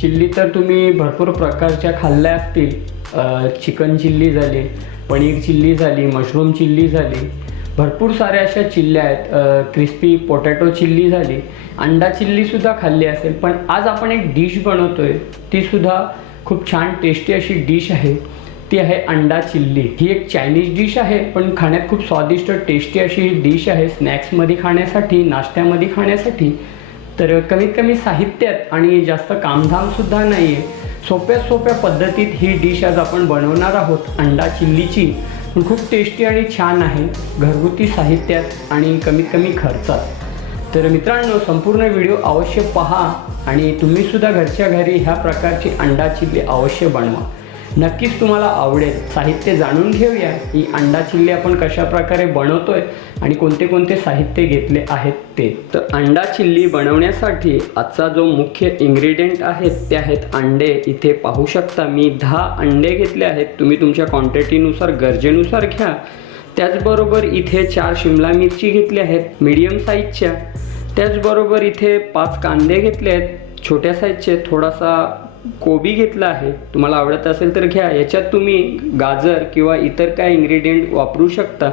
Chilli तर तुम्ही भरपूर प्रकारच्या खाल्ल्या असतील। चिकन चिल्ली झाली, पनीर चिल्ली झाली, मशरूम चिल्ली झाली, भरपूर साऱ्या अशा चिल्ल्या आहेत। क्रिस्पी पोटॅटो चिल्ली झाली, अंडा चिल्लीसुद्धा खाल्ली असेल। पण आज आपण एक डिश बनवतोय, तीसुद्धा खूप छान टेस्टी अशी डिश आहे, ती आहे अंडा चिल्ली। ही एक चायनीज डिश आहे, पण खाण्यात खूप स्वादिष्ट टेस्टी अशी ही डिश आहे। स्नॅक्समध्ये खाण्यासाठी, नाश्त्यामध्ये खाण्यासाठी। तर कमीत कमी साहित्यात आणि जास्त कामधामसुद्धा नाही आहे, सोप्या पद्धतीत ही डिश आज आपण बनवणार आहोत, अंडा चिल्लीची। पण खूप टेस्टी आणि छान आहे, घरगुती साहित्यात आणि कमीत कमी खर्चात। तर मित्रांनो, संपूर्ण व्हिडिओ अवश्य पहा आणि तुम्हीसुद्धा घरच्या घरी ह्या प्रकारची अंडा चिल्ली अवश्य बनवा, नक्कीच तुम्हाला आवडेल। साहित्य जाणून घेऊया की अंडा चिल्ली आपण कशा प्रकारे बनवतोय आणि कोणते कोणते साहित्य घेतले आहेत ते। तर अंडा चिल्ली बनवण्यासाठी आजचा जो मुख्य इन्ग्रेडियंट आहेत ते आहेत अंडे। इथे पाहू शकता मी 10 अंडे घेतले आहेत, तुम्ही तुमच्या क्वांटिटीनुसार गरजेनुसार घ्या। त्याचबरोबर इथे 4 शिमला मिरची घेतली आहेत मीडियम साईजच्या। त्याचबरोबर इथे 5 कांदे घेतले आहेत छोट्या साईजचे, थोडासा कोबी घेतला आहे, तुम्हाला आवडत असेल तर घ्या। याच्यात तुम्ही गाजर किंवा इतर काय इन्ग्रेडियंट वापरू शकता।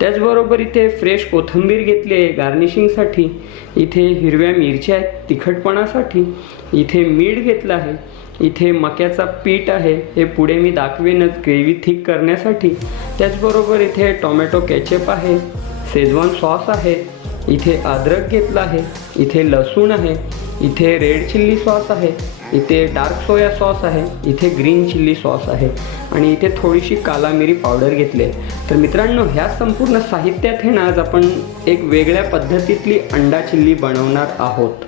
त्याचबरोबर इथे फ्रेश कोथिंबीर घेतली आहे गार्निशिंगसाठी। इथे हिरव्या मिरच्या आहेत तिखटपणासाठी। इथे मीठ घेतलं आहे। इथे मक्याचा पीठ आहे, हे पुढे मी दाखवेनच ग्रेव्ही थिक करण्यासाठी। त्याचबरोबर इथे टोमॅटो केचप आहे, शेजवान सॉस आहे, इथे अद्रक घेतला आहे, इथे लसूण आहे, इथे रेड चिल्ली सॉस आहे, इथे डार्क सोया सॉस आहे, इथे ग्रीन चिल्ली सॉस आहे आणि इथे थोडीशी काला मिरी पावडर घेतली आहे। तर मित्रांनो, ह्या संपूर्ण साहित्यात हे ना आज आपण एक वेगळ्या पद्धतीतली अंडा चिल्ली बनवणार आहोत।